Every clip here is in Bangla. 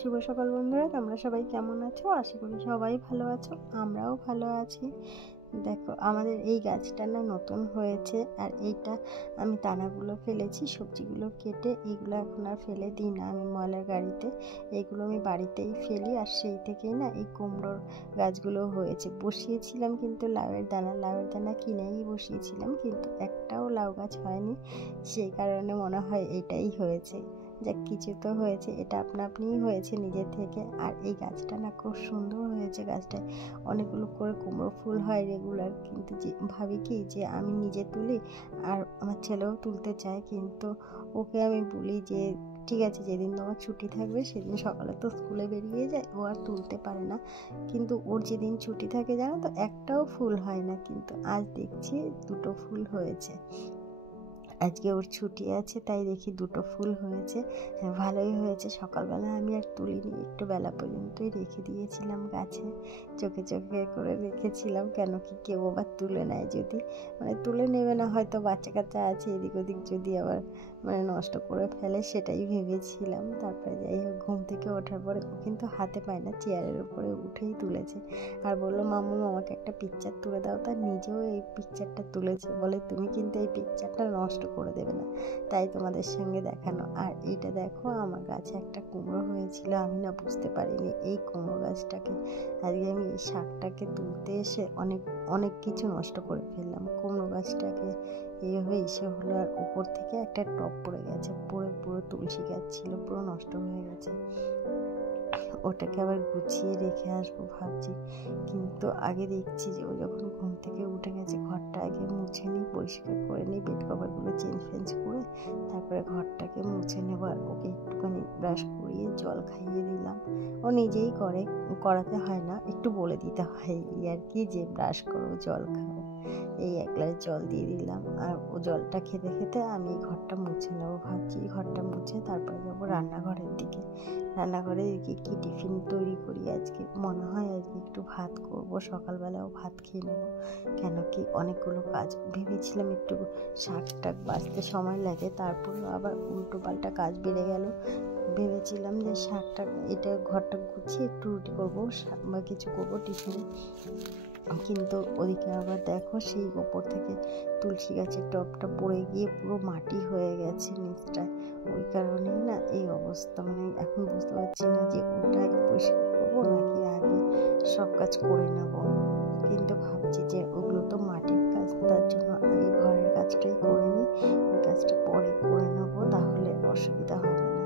শুভ সকাল বন্ধুরা, তোমরা সবাই কেমন আছো? আশা করি সবাই ভালো আছো, আমরাও ভালো আছি। দেখো, আমাদের এই গাছটা না নতুন হয়েছে, আর এইটা আমি দানাগুলো ফেলেছি, সবজিগুলো কেটে এইগুলো এখন আর ফেলে দিই না আমি ময়লার গাড়িতে, এইগুলো আমি বাড়িতেই ফেলি। আর সেই থেকেই না এই কুমড়োর গাছগুলো হয়েছে। বসিয়েছিলাম কিন্তু লাউয়ের দানা কিনেই বসিয়েছিলাম, কিন্তু একটাও লাউ গাছ হয়নি। সেই কারণে মনে হয় এটাই হয়েছে। যাক, কিছু তো হয়েছে, এটা আপনা আপনিই হয়েছে নিজের থেকে। আর এই গাছটা না খুব সুন্দর হয়েছে। গাছটায় অনেকগুলো করে কুমড়ো ফুল হয় রেগুলার, কিন্তু যে ভাবি কি যে আমি নিজে তুলি আর আমার ছেলেও তুলতে চায়, কিন্তু ওকে আমি বলি যে ঠিক আছে, যেদিন তোমার ছুটি থাকবে সেদিন সকালে তো স্কুলে বেরিয়ে যায়, ও আর তুলতে পারে না। কিন্তু ওর যেদিন ছুটি থাকে জানো তো, একটাও ফুল হয় না, কিন্তু আজ দেখছি দুটো ফুল হয়েছে। আজকে ওর ছুটি আছে তাই দেখি দুটো ফুল হয়েছে। ভালোই হয়েছে। সকালবেলা আমি আর তুলিনি, একটু বেলা পর্যন্তই রেখে দিয়েছিলাম গাছে, চোখে চোখে করে রেখেছিলাম, কেন কি কেউ আবার তুলে নেয় যদি, তুলে নেবে না, হয়তো বাচ্চা কাচ্চা আছে এদিক ওদিক যদি আবার নষ্ট করে ফেলে, সেটাই ভেবেছিলাম। তারপরে যাই হোক, ঘুম থেকে ওঠার পরে ও কিন্তু হাতে পায় না, চেয়ারের উপরে উঠেই তুলেছে আর বললো মাম্মু আমাকে একটা পিকচার তুলে দাও। তার নিজেও এই পিকচারটা তুলেছে, বলে তুমি কিন্তু এই পিকচারটা নষ্ট করে দেবে না, তাই তোমাদের সঙ্গে দেখানো। আর এইটা দেখো, আমার গাছে একটা কুমড়ো হয়েছিল, আমি না বুঝতে পারিনি এই কুমড়ো গাছটাকে আজকে আমি এই শাকটাকে তুলতে এসে অনেক কিছু নষ্ট করে ফেললাম। কুমড়ো গাছটাকে এইভাবে এসে হলো, আর উপর থেকে একটা টব পড়ে গেছে, পুরো তুলসী গাছ ছিল, পুরো নষ্ট হয়ে গেছে। ওটাকে আবার গুছিয়ে রেখে আসবো ভাবছি, কিন্তু আগে দেখছি যে ও যখন ঘুম থেকে উঠে গেছে, ঘরটা আগে মুছে নিই, পরিষ্কার করে নিই, বেড কভারগুলো চেঞ্জ করে তারপরে ঘরটাকে মুছে নেবো। আর ওকে একটুখানি ব্রাশ করিয়ে জল খাইয়ে দিলাম। ও নিজেই করাতে হয় না, একটু বলে দিতে হয় এই আর কি, যে ব্রাশ করো, জল খাও। এই এক গ্লাস জল দিয়ে দিলাম, আর ও জলটা খেতে খেতে আমি ঘরটা মুছে নেবো ভাবছি। ঘরটা মুছে তারপরে যাবো রান্নাঘরের দিকে। রান্নাঘরে কি টিফিন তৈরি করি আজকে, মনে হয় আজকে একটু ভাত করব, সকালবেলাও ভাত খেয়ে নেবো। কেন কি অনেকগুলো কাজ ভেবেছিলাম, একটু শাক টাক বাছতে সময় লাগে, তারপর আবার উল্টো পাল্টা কাজ বেড়ে গেল। ভেবেছিলাম যে শাকটা এটা ঘরটা গুছিয়ে একটু রুটি করবো বা কিছু করবো টিফিনে, কিন্তু ওদিকে আবার দেখো সেই ওপর থেকে তুলসী গাছের টবটা পড়ে গিয়ে পুরো মাটি হয়ে গেছে নিচটায়। ওই কারণেই না এই অবস্থা, এখন বুঝতে পারছি না যে ওটা আগে পরিষ্কার করবো নাকি আগে সব কাজ করে নেব। কিন্তু ভাবছি যে ওগুলো তো মাটির কাজ, তার জন্য আগে ঘরের কাজটাই করে নিই, ওই কাজটা পরে করে নেবো, তাহলে অসুবিধা হবে না।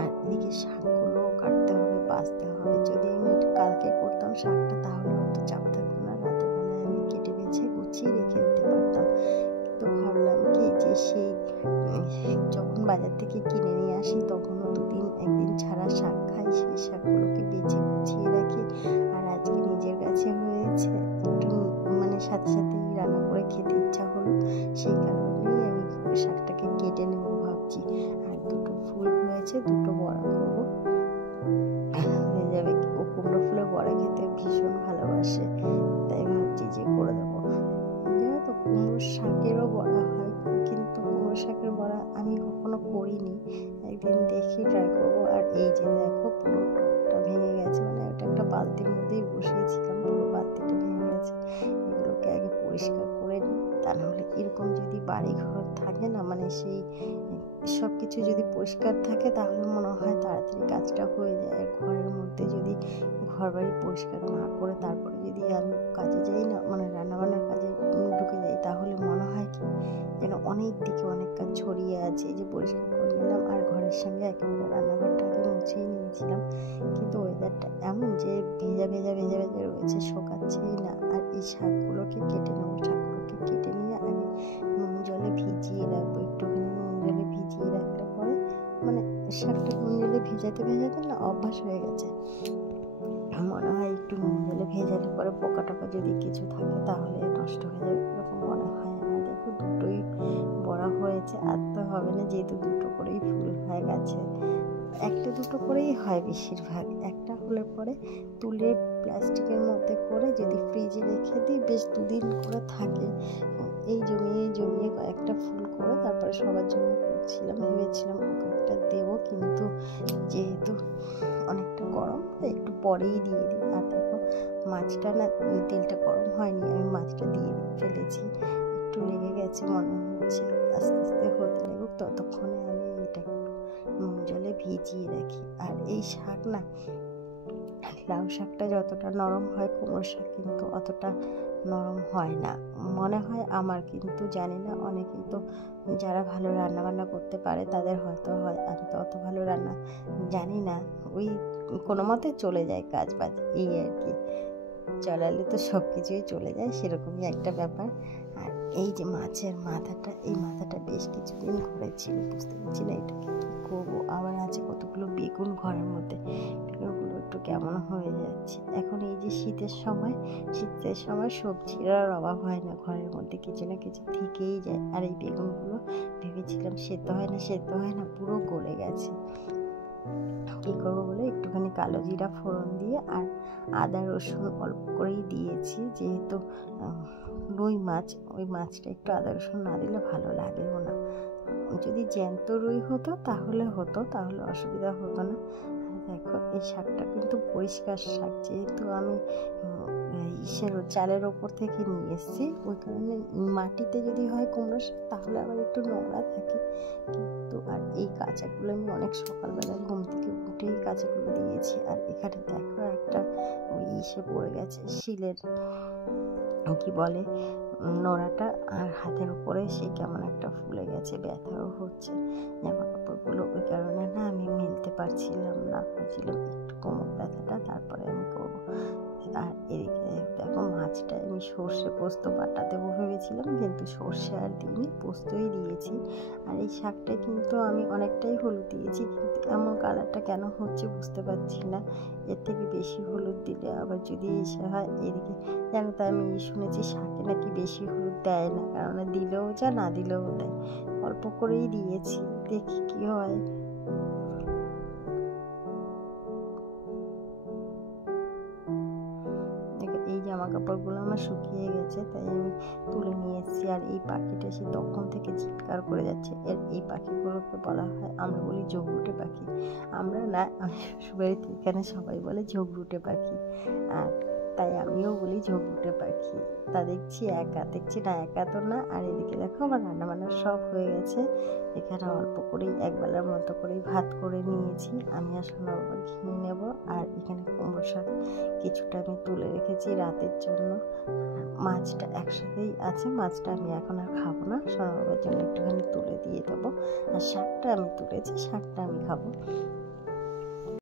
আর এদিকে শাকগুলো কাটতে হবে, বাছতে হবে। যদি আমি কালকে করতাম শাকটা, তাহলে হয়তো চাপ থাকতো না, রাতের বেলায় আমি কেটে বেছে গুছিয়ে রেখে দিতে পারতাম। কিন্তু ভাবলাম কি যে সেই যখন বাজার থেকে কিনে নিয়ে আসি, তখনও একদিন ছাড়া শাক খাই, সেই শাকগুলোকে বেছে গুছিয়ে রাখি। আর আজকে নিজের কাছে হয়েছে, একটু সাথে সাথেই রান্না করে খেতে ইচ্ছা হলো, সেই কারণেই আমি শাকটাকে কেটে নেবো ভাবছি। আর দুটো ফুল হয়েছে, দুটো বড়া করবো, হয়ে যাবে। ও কুমড়ো ফুলের বড়া খেতে ভীষণ ভালোবাসে, তাই ভাবছি যে করে দেবো। জানো তো, কুমড়ো শাকেরও বড়া হয়, কিন্তু কুমড়ো শাকের বড়া আমি কখনো করিনি, একদিন দেখি ট্রাই করবো। আর এই যে দেখো, পুরো টবটা ভেঙে গেছে, ওটা একটা বালতির মধ্যেই বসিয়েছিলাম, পুরো বালতিটা ভেঙে গেছে। এগুলোকে আগে পরিষ্কার করে নিই, তা নাহলে এরকম যদি বাড়ি ঘর থাকে না, সেই সব কিছু যদি পরিষ্কার থাকে, তাহলে মনে হয় তাড়াতাড়ি কাজটা হয়ে যায়। আর ঘরের মধ্যে যদি ঘর বাড়ি পরিষ্কার না করে তারপরে যদি আমি কাজে যাই না, রান্নাবান্নার কাজে ঢুকে যাই, তাহলে মনে হয় কি যেন অনেক দিকে অনেক কাজ ছড়িয়ে আছে। এই যে পরিষ্কার করে নিলাম, আর ঘরের সঙ্গে একেবারে রান্নাঘরটাকে মুছেই নিয়েছিলাম, কিন্তু ওয়েদারটা এমন যে ভেজা ভেজা ভেজা ভেজা রয়েছে, শোকাচ্ছেই না। আর এই শাকগুলোকে কেটে নেবো, শাকগুলোকে কেটে নিয়ে আগে নুন জলে ভিজিয়ে রাখবো, একটুখানি নুন জলে ভিজিয়ে রাখলে পরে শাকটা নুন জলে ভেজাতে না অভ্যাস হয়ে গেছে। মনে হয় একটু নুন জলে ভেজালে পরে পোকা টোকা যদি কিছু থাকে তাহলে নষ্ট হয়ে যাবে, এরকম মনে হয়। আর দেখো, দুটোই বড়া হয়েছে, আর তো হবে না, যেহেতু দুটো করেই ফুল হয় গাছে, একটা দুটো করেই হয় বেশিরভাগ। একটা হলে পরে তুলে প্লাস্টিকের মধ্যে করে যদি ফ্রিজে রেখে দিই, বেশ দুদিন করে থাকে। এই জমিয়ে কয়েকটা ফুল করে তারপরে সবার জন্য করছিলাম, ভেবেছিলাম ওকে একটা দেবো, কিন্তু যেহেতু অনেকটা পরেই দিয়ে দিই। আর দেখো মাছটা না তেলটা গরম হয়নি, আমি মাছটা দিয়ে ফেলেছি, একটু লেগে গেছে মনে হচ্ছে, আস্তে আস্তে হতে লাগুক, ততক্ষণে আমি এটা নুন জলে ভিজিয়ে রাখি। আর এই শাক না, লাউ শাকটা যতটা নরম হয় কুমড়ো শাক কিন্তু অতটা নরম হয় না মনে হয় আমার, কিন্তু জানি না, অনেকেই তো যারা ভালো রান্না বান্না করতে পারে তাদের হয়তো হয়, আমি তো অত ভালো রান্না জানি না, ওই কোনো মতে চলে যায় কাজ বাজ, এই আর কি, চলালে তো সব কিছুই চলে যায়, সেরকমই একটা ব্যাপার। আর এই যে মাছের মাথাটা, এই মাথাটা বেশ কিছুদিন ঘরে ছিল, বুঝতে পারছি না এটাকে কী করবো। আবার আছে কতগুলো বেগুন ঘরের মধ্যে, বেগুনগুলো একটু কেমন হয়ে যাচ্ছে। এখন এই যে শীতের সময় সবজির আর অভাব হয় না, ঘরের মধ্যে কিছু না কিছু থেকেই যায়। আর এই বেগুনগুলো ভেবেছিলাম সেদ্ধ হয় না, পুরো গলে গেছে। কী করবো বলে একটুখানি কালো জিরা ফোড়ন দিয়ে আর আদা রসুন অল্প করেই দিয়েছি, যেহেতু রুই মাছ, ওই মাছটা একটু আদা রসুন না দিলে ভালো লাগেও না। যদি জ্যান্ত রুই হতো তাহলে অসুবিধা হতো না। দেখো এই শাকটা কিন্তু পরিষ্কার শাক, যেহেতু আমি চালের ওপর থেকে নিয়ে এসেছি, ওই কারণে মাটিতে যদি হয় কুমড়ো শাক তাহলে আবার একটু নোংরা থাকে, কিন্তু আর এই কাঁচাগুলো আমি অনেক সকালবেলা ঘুম থেকে উঠেই কাঁচাগুলো দিয়েছি। আর এখানে দেখো একটা ওই পড়ে গেছে শিলের কি বলে নোড়াটা, আর হাতের উপরে সে কেমন একটা ফুলে গেছে, ব্যথাও হচ্ছে জামা কাপড়গুলো, ওই কারণে না আমি মেলতে পারছিলাম না, ভাবছিলাম একটু কোমর ব্যথাটা তারপরে আমি করবো। আর এদিকে দেখো মাছটা আমি সর্ষে পোস্ত বাটা দেবো ভেবেছিলাম, কিন্তু সর্ষে আর দিইনি, পোস্তই দিয়েছি। আর এই শাকটা কিন্তু আমি অনেকটাই হলুদ দিয়েছি, কিন্তু এমন কালারটা কেন হচ্ছে বুঝতে পারছি না, এর থেকে বেশি হলুদ দিলে আবার যদি এসে হয়। এদিকে জানো তো আমি শুনেছি শাকে নাকি বেশি হলুদ দেয় না, কেননা দিলেও যা না দিলেও দেয়, অল্প করেই দিয়েছি, দেখি কি হয়। এই জামা কাপড়গুলো আমার শুকিয়ে গেছে, তাই আমি তুলে নিয়ে এসেছি। আর এই পাখিটা সে তখন থেকে চিৎকার করে যাচ্ছে, এই পাখিগুলোকে বলা হয়, আমরা বলি ঝগড়ুটে পাখি, আমরা না, শ্বশুরবাড়িতে এখানে সবাই বলে ঝগড়ুটে পাখি, আর তাই আমিও বলি ঝগড়ুটে পাখি। তা দেখছি না, একা তো না। আর এদিকে দেখো আমার রান্না বান্না সব হয়ে গেছে, এখানে অল্প করেই একবেলার মতো করেই ভাত করে নিয়েছি, আমি আর সোনা বাবা খেয়ে নেব। আর এখানে কুমড়ো শাক কিছুটা আমি তুলে রেখেছি রাতের জন্য, মাছটা একসাথেই আছে, মাছটা আমি এখন আর খাবো না, সোনা বাবার জন্য একটুখানি তুলে দিয়ে দেবো। আর শাকটা আমি তুলেছি, শাকটা আমি খাবো।